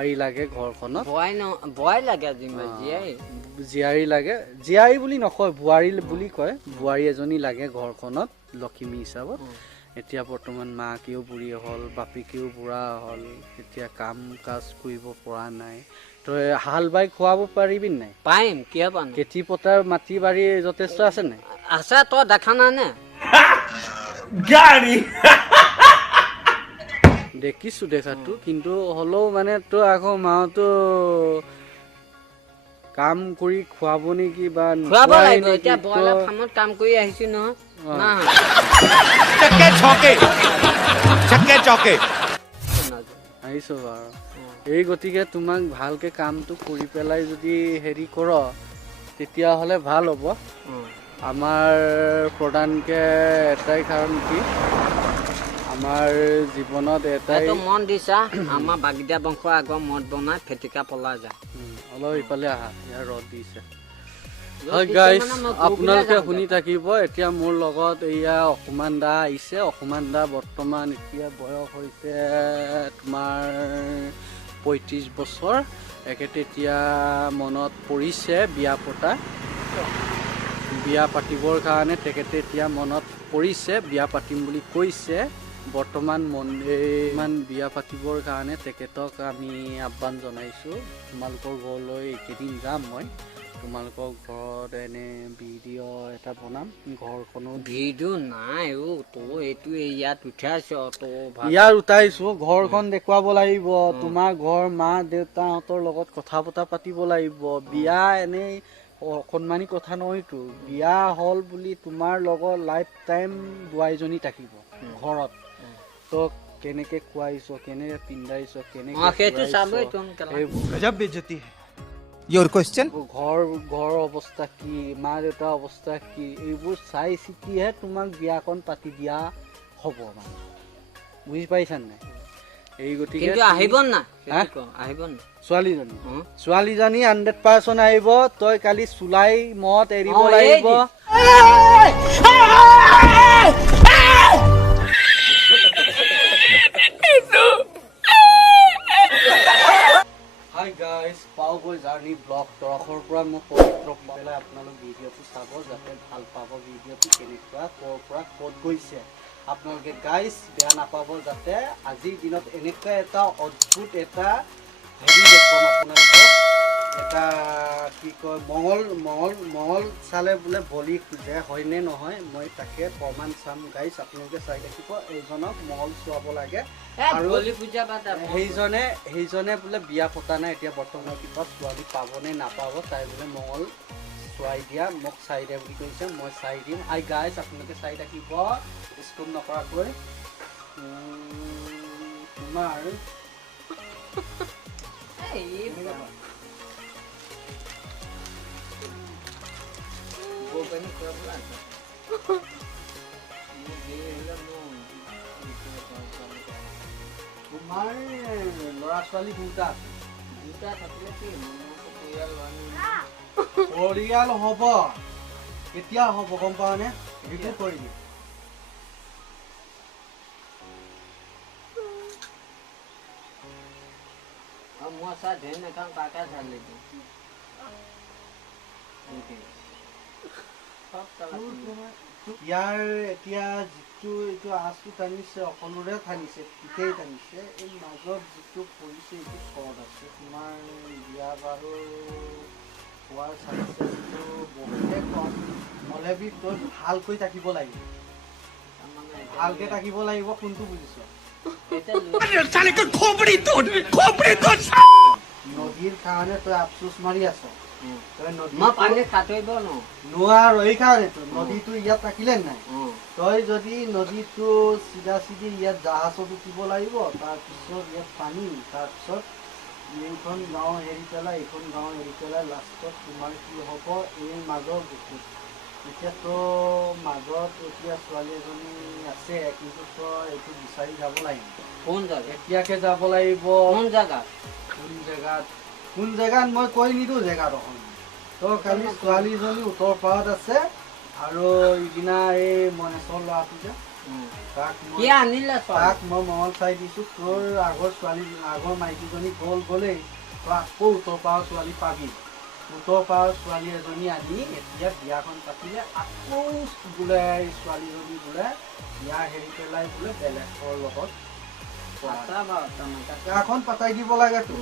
বোৱাৰী লাগে ঘৰখনত বোৱাৰী লাগে জীয়াৰী লাগে জীয়াৰী বুলি নকয় বোৱাৰী বুলি কয় বোৱাৰী এজনী লাগে ঘৰখনত লক্ষ্মী হিচাপত এতিয়া বৰ্তমান মাকেও বুঢ়ী হ'ল বাপেকেও বুঢ়া হ'ল এতিয়া কাম কাজ কৰিব পৰা নাই তই হাল বাই খুৱাব পাৰিবি নাই পাৰিম কিয় পাম খেতি পথাৰ মাটি বাৰী যথেষ্ট আছে নাই আছে তই দেখা নাই নে দেখিছো দেখাতো কিন্তু হ'লেও মানে তই আকৌ মাহতো কাম কৰি খুৱাব নেকি বা খুৱাব লাগিব এতিয়া ব্ৰইলাৰ ফাৰ্মত কাম কৰি আহিছো নহয় আহিছো বাৰু এই গতিকে তোমাক ভালকে কামটো কৰি পেলাই যদি হেৰি কৰ তেতিয়াহ'লে ভাল হ'ব আমাৰ প্ৰধানকে এটাই কাৰণ কি আমাৰ জীৱনত এটাই মন দিছা আমাৰ বাগিদা বংশৰ আগৰ মদ বনাই ফেটিকা পলা যায় অলপ ইফালে আহা ইয়াৰ ৰদ দিছে হয় গাইজ আপোনালোকে শুনি থাকিব এতিয়া মোৰ লগত এয়া অসমান দা আহিছে অসমান দা বৰ্তমান এতিয়া বয়স হৈছে তোমাৰ 35 বছৰ একেতে এতিয়া মনত পৰিছে বিয়া পাতিবৰ কাৰণে তেখেতে এতিয়া মনত পৰিছে বিয়া পাতিম বুলি কৈছে বৰ্তমান ইমান বিয়া পাতিবৰ কাৰণে তেখেতক আমি আহ্বান জনাইছোঁ তোমালোকৰ ঘৰলৈ এইকেইদিন যাম মই তোমালোকৰ ঘৰত এনে ভিডিঅ' এটা বনাম ঘৰখনো ভিডিঅ' নাই এইটো ইয়াত উঠাইছ ইয়াত উঠাইছো ঘৰখন দেখুৱাব লাগিব তোমাৰ ঘৰ মা দেউতাহঁতৰ লগত কথা বতৰা পাতিব লাগিব বিয়া এনেই অকণমানি কথা নহয়তো বিয়া হ'ল বুলি তোমাৰ লগত লাইফ টাইম বোৱাৰীজনী থাকিব ঘৰত তো কেনেকে খুৱাইছো কেনেকে পিন্ধাইছো কেনেকে Your question? ঘৰ অৱস্থা কি মা দেউতাৰ অৱস্থা কি এইবোৰ চাই চিতিহে তোমাক বিয়াখন পাতি দিয়া হ'ব মানে বুজি পাইছানে নাই এই গতিকে আহিব না ছোৱালীজনী 100% আহিব তই কালি চুলাই মদ এৰিব লাগিব Hi guys, Power Journey Vlog তৰফৰ পৰা মই পবিত্ৰ পেলাই আপোনালোক ভিডিঅ'টো চাব যাতে ভাল পাব ভিডিঅ'টো কেনেকুৱা ক'ৰ পৰা ক'ত গৈছে আপোনালোকে গাইজ বেয়া নাপাব যাতে আজিৰ দিনত এনেকুৱা এটা অদ্ভুত এটা হেৰি দেখুৱাম আপোনালোকক এটা কি কয় মঙল চালে বোলে বলি খোজে হয়নে নহয় মই তাকে প্ৰমাণ চাম গাইজ আপোনালোকে চাই থাকিব এইজনক মঙল চুৱাব লাগে আৰু সেইজনে বোলে বিয়া পতা নাই এতিয়া বৰ্তমান কিবা ছোৱালী পাবনে নাপাব তাই বোলে মঙল চুৱাই দিয়া মোক চাই দিয়া বুলি কৈছে মই চাই দিম আই গাইজ আপোনালোকে চাই থাকিব স্কুল নকৰাকৈ তোমাৰ তোমাৰ ল'ৰা ছোৱালী দুটা থাকিলে কি পৰিয়াল হ'ব কেতিয়া হ'ব গম পাওঁনে সেইটো কৰিবি মই চাই ঢেৰ নেখাওঁ কাকা চালে ইয়াৰ এতিয়া যিটো এইটো আঁচটো টানিছে অকলৰে টানিছে পিঠেই টানিছে এই মাজত যিটো পৰিছে এইটো চৰ্ট আছে তোমাৰ বিয়া বাৰু হোৱাৰ চান্সেছটো বহুতে কম হ'লে তই ভালকৈ থাকিব লাগিব ভালকৈ থাকিব লাগিব কোনটো বুজিছ নদীৰ কাৰণে তই আফচোচ মাৰি আছ নোৱাৰ এইকাৰণেতো নদীটো ইয়াত থাকিলে নাই তই যদি নদীটো চিধা চিধি ইয়াত জাহাজত উঠিব লাগিব তাৰপিছত ইয়াত পানী তাৰপিছত এইখন গাঁও এৰি পেলাই এইখন গাঁও এৰি পেলাই লাষ্টত তোমাৰ কি হ'ব এই মাজৰ বুকুত এতিয়াতো মাজত এতিয়া ছোৱালী এজনী আছে কিন্তু তই এইটো বিচাৰি যাব লাগিব কোন জেগাত এতিয়াকে যাব লাগিব কোন জেগাত মই কৈ নিদিওঁ জেগাডোখৰ তো খালি ছোৱালীজনী উত্তৰ পাৰত আছে আৰু ইদিনা এই মনেশ্বৰ ল'ৰাটো যে কি আনিলে তাক মই মহল চাই দিছো তোৰ আগৰ ছোৱালী আগৰ মাইকীজনী গ'লেই তই আকৌ উত্তৰ পাৰৰ ছোৱালী পাবি উত্তৰ পাৰৰ ছোৱালী এজনী আনি এতিয়া বিয়াখন পাতিলে আকৌ বোলে ছোৱালীজনী বোলে বিয়া হেৰি পেলাই বোলে বেলেগৰ লগত বিয়াখন পাতাই দিব লাগেতো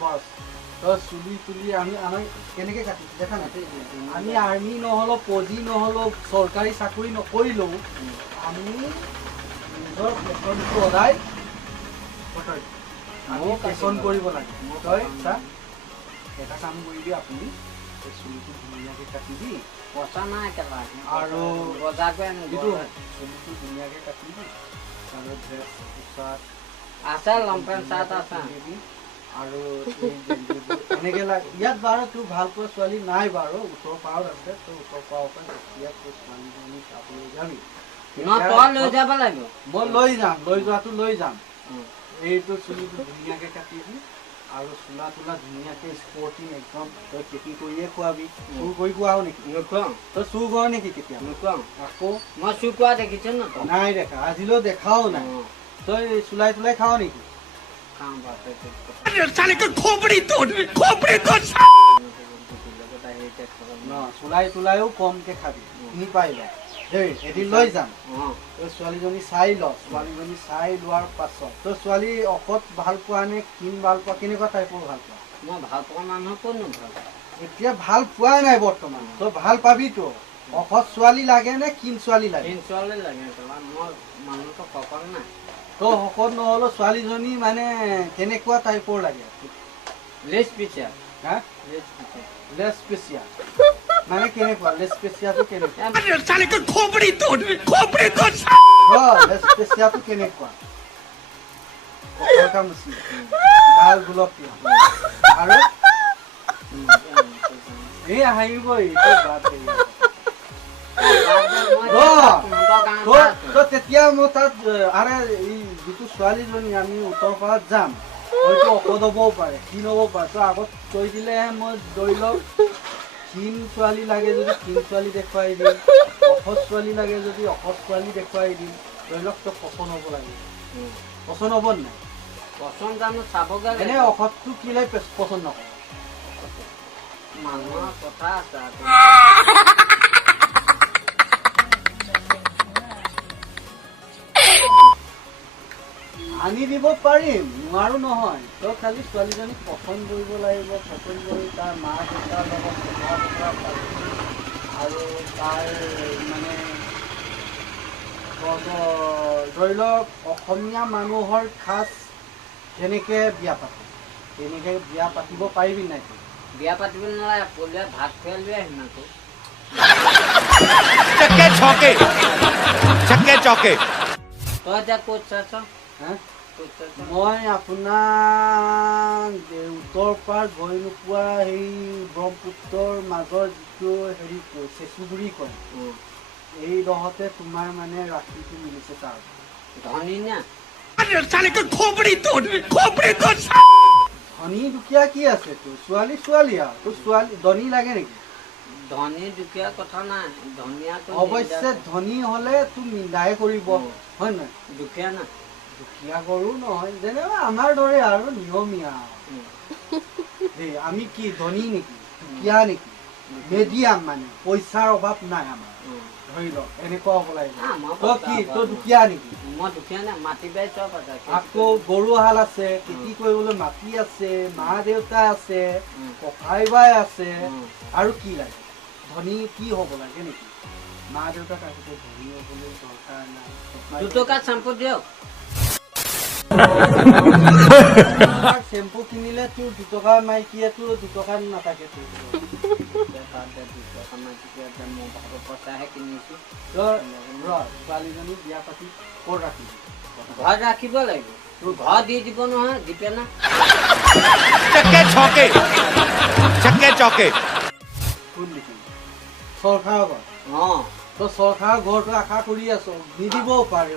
বছ তই চুলি তুলি আমি আমাক কেনেকৈ কাটিছো দেখা নাই আমি আৰ্মি নহ'লেও ফৌজি নহ'লেও চৰকাৰী চাকৰি নকৰিলেও আমি নিজৰ পেচনটো সদায় আমি পেচন কৰিব লাগে তই চা এটা কাম কৰিবি আপুনি চুলিটো ধুনীয়াকৈ কাটিবি পইচা নাই একেবাৰে আৰু বজাৰ কৰি চুলিটো ধুনীয়াকৈ কাটিবি আৰু ড্ৰেছ পোচাক আছে লম্পেণ্ট চাৰ্ট আছে আৰু এনেকৈ ইয়াত বাৰু তোৰ ভাল পোৱা ছোৱালী নাই বাৰু উত্তৰ পাৰত আছে তোৰ উত্তৰ পাৰৰ পৰা ইয়াত তোৰ ছোৱালীজনী চাবলৈ যাবি লৈ যাব লাগিব মই লৈ যাম লৈ যোৱাটো লৈ যাম এইটো চুলিটো ধুনীয়াকৈ কাটিবি আৰু চোলা তোলা ধুনীয়াকৈ স্পৰ্টিং একদম তই খেতি কৰিয়ে খোৱাবি চুৰ কৰি খোৱাও নেকি নোখোৱাওঁ তই চুৰ কৰ নেকি কেতিয়া নোখোৱাওঁ আকৌ মই চুৰ কৰা দেখিছোঁ ন নাই দেখা আজিলৈও দেখাও নাই তই চুলাই তোলাই খাৱ নেকি চুলাই তোলাইও কমকৈ খাবি কিনি পাৰিবা দেই এদিন লৈ যাম তই ছোৱালীজনী চাই ল ছোৱালীজনী চাই লোৱাৰ পাছত তই ছোৱালী অকত ভাল পোৱা নে ক্ষীণ ভাল পোৱা কেনেকুৱা টাইপৰ ভাল পোৱা মই ভাল পোৱা মানুহ ক'তনো ভাল এতিয়া ভাল পোৱাই নাই বৰ্তমান তই ভাল পাবিতো অকত ছোৱালী লাগে নে ক্ষীণ ছোৱালী লাগে ছোৱালী লাগে মই মানুহটো সকল নাই তই শকত নহ'লেও ছোৱালীজনী মানে কেনেকুৱা টাইপৰ লাগে লেছ পিচিয়া হা লেছ পেচিয়া মানে কেনেকুৱা লেছ পেচিয়াটো কেনেকুৱা লেছ পেচিয়াটো কেনেকুৱা গাল গোলপীয়া আৰু এই আহিব এইটো বাদ তেতিয়া মই তাত আৰে এই যিটো ছোৱালীজনী আমি উত্তৰ পাৰত যাম হয়তো অকদ হ'বও পাৰে ক্ষীণ হ'ব পাৰে তই আগত কৈ দিলেহে মই ধৰি লওক ক্ষীণ ছোৱালী লাগে যদি ক্ষীণ ছোৱালী দেখুৱাই দিম অসৎ ছোৱালী লাগে যদি অসৎ ছোৱালী দেখুৱাই দিম ধৰি লওক তই পচন্দ হ'ব লাগে পচন্দ হ'ব নাই পচন্দ জানো চাবগৈ এনে অসৎটো কেলৈ পচন্দ নকৰ মানুহৰ কথা আছে আনি দিব পাৰিম নোৱাৰো নহয় তই খালি ছোৱালীজনীক পচন্দ কৰিব লাগিব পচন্দ কৰি তাৰ মা দেউতাৰ লগত কথা বতৰা পাতি আৰু তাৰ মানে ধৰি লওক অসমীয়া মানুহৰ খাচ কেনেকৈ বিয়া পাতে তেনেকৈ বিয়া পাতিব পাৰিবি নাই বিয়া পাতিব নালাগে পলিয়া ভাত খুৱাই লৈ আহিম আকৌ তই এতিয়া ক'ত চাইছ মই আপোনাৰ উত্তৰ পাৰ গৈ নোপোৱা সেই ব্ৰহ্মপুত্ৰৰ মাজৰ যিটো হেৰি কয় চেচুগুৰি কয় এই দহতে তোমাৰ মানে ৰাতিটো মিলিছে তাৰ ধনী না ধনী দুখীয়া কি আছে তোৰ ছোৱালী ছোৱালী আৰু তোৰ ছোৱালী ধনী লাগে নেকি ধনী দুখীয়া কথা নাই ধনীয়া অৱশ্যে ধনী হ'লে তোৰ নিন্দাই কৰিব হয় নহয় দুখীয়া না দুখীয়া কৰো নহয় যেনেবা আমাৰ দৰে আৰু নিয়মীয়া দেই আমি কি ধনী নেকি দুখীয়া নেকি মিডিয়াম মানে পইচাৰ অভাৱ নাই আমাৰ ধৰি লওক এনেকুৱা হ'ব লাগিব তই কি তই দুখীয়া নেকি মই দুখীয়া নাই মাটি বাৰী চব আছে আকৌ গৰুহাল আছে খেতি কৰিবলৈ মাটি আছে মা দেউতা আছে ককাই বাই আছে আৰু কি লাগে ধনী কি হ'ব লাগে নেকি মা দেউতাক আগতে ধনী হ'বলৈ দৰকাৰ নাই 2 টকা শ্যাম্পু দিয়ক চেম্পু কিনিলে তোৰ 2 টকা মাইকীয়ে তোৰ 2 টকা নাথাকে তোৰ পইচাহে কিনিছো ছোৱালীজনী বিয়া পাতি ক'ত ৰাখিবি ঘৰত ৰাখিব লাগিব তোৰ ঘৰ দি দিব নহয় দিপে না কোন দিবি চৰকাৰৰ ঘৰ তই চৰকাৰৰ ঘৰটো আশা কৰি আছ নিদিবও পাৰে